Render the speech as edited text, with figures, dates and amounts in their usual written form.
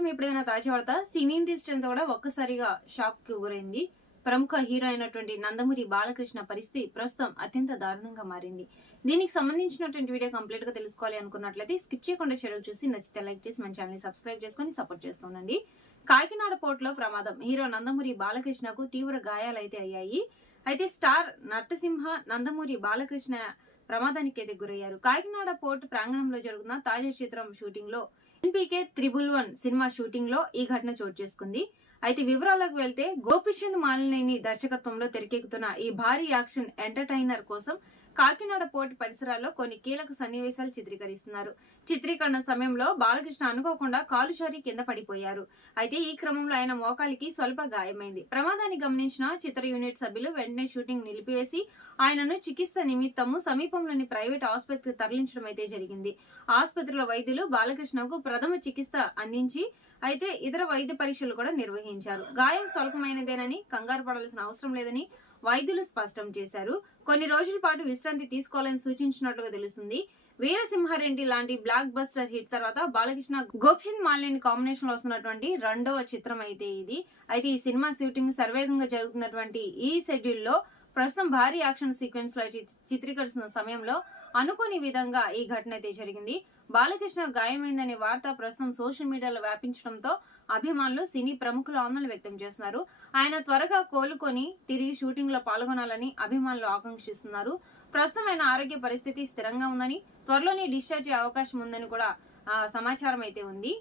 వారం ఎప్పుడైనా తాజా వార్త సినీ ఇండస్ట్రీ అంతా కూడా ఒక్కసారిగా షాక్ కు గురైంది. ప్రముఖ హీరో అయినటువంటి నందమూరి బాలకృష్ణ పరిస్థితి ప్రస్తుతం అత్యంత దారుణంగా మారింది. దీనికి సంబంధించినటువంటి వీడియో కంప్లీట్ గా తెలుసుకోవాలి అనుకున్నట్లయితే స్కిప్ చేయకుండా చెరువు చూసి నచ్చితే లైక్ చేసి మన ఛానల్ ని సబ్స్క్రైబ్ చేసుకుని సపోర్ట్ చేస్తుండండి. కాకినాడ పోర్టులో ప్రమాదం. హీరో నందమూరి బాలకృష్ణకు తీవ్ర గాయాలైతే అయ్యాయి. అయితే స్టార్ నటసింహ నందమూరి బాలకృష్ణ ప్రమాదానికి అయితే గురయ్యారు. కాకినాడ పోర్టు ప్రాంగణంలో జరుగుతున్న తాజా చిత్రం షూటింగ్ లో ఎన్పీకే 111 సినిమా షూటింగ్ లో ఈ ఘటన చోటు చేసుకుంది. అయితే వివరాలకు వెళ్తే గోపిచంద్ మాలినేని దర్శకత్వంలో తెరకెక్కుతున్న ఈ భారీ యాక్షన్ ఎంటర్టైనర్ కోసం కాకినాడ పోర్టు పరిసరాల్లో కొన్ని కీలక సన్నివేశాలు చిత్రీకరిస్తున్నారు. చిత్రీకరణ సమయంలో బాలకృష్ణ అనుకోకుండా కాలు జారి కింద పడిపోయారు. అయితే ఈ క్రమంలో ఆయన మోకాలికి స్వల్ప గాయమైంది. ప్రమాదాన్ని గమనించిన చిత్ర యూనిట్ సభ్యులు వెంటనే షూటింగ్ నిలిపివేసి ఆయనను చికిత్స నిమిత్తము సమీపంలోని ప్రైవేట్ ఆసుపత్రికి తరలించడం అయితే జరిగింది. ఆసుపత్రిలో వైద్యులు బాలకృష్ణకు ప్రథమ చికిత్స అందించి అయితే ఇతర వైద్య పరీక్షలు కూడా నిర్వహించారు. గాయం స్వల్పమైనదేనని కంగారు పడాల్సిన అవసరం లేదని వైద్యులు స్పష్టం చేశారు. కొన్ని రోజుల పాటు విశ్రాంతి తీసుకోవాలని సూచించినట్లుగా తెలుస్తుంది. వీరసింహారెడ్డి లాంటి బ్లాక్ బస్టర్ హిట్ తర్వాత బాలకృష్ణ గోపిచంద్ మాలినేని కాంబినేషన్ లో వస్తున్నటువంటి రెండవ చిత్రం అయితే ఇది. అయితే ఈ సినిమా షూటింగ్ శరవేగంగా జరుగుతున్నటువంటి ఈ షెడ్యూల్ లో ప్రస్తుతం భారీ యాక్షన్ సీక్వెన్స్ లో చిత్రీకరిస్తున్న సమయంలో అనుకోని విధంగా ఈ ఘటన అయితే జరిగింది. బాలకృష్ణ గాయమైందనే వార్త ప్రస్తుతం సోషల్ మీడియాలో వ్యాపించడంతో అభిమానులు సినీ ప్రముఖులు ఆందోళన వ్యక్తం చేస్తున్నారు. ఆయన త్వరగా కోలుకొని తిరిగి షూటింగ్ లో పాల్గొనాలని అభిమానులు ఆకాంక్షిస్తున్నారు. ప్రస్తుతం ఆయన ఆరోగ్య పరిస్థితి స్థిరంగా ఉందని, త్వరలోనే డిశ్చార్జ్ అయ్యే అవకాశం ఉందని కూడా సమాచారం అయితే ఉంది.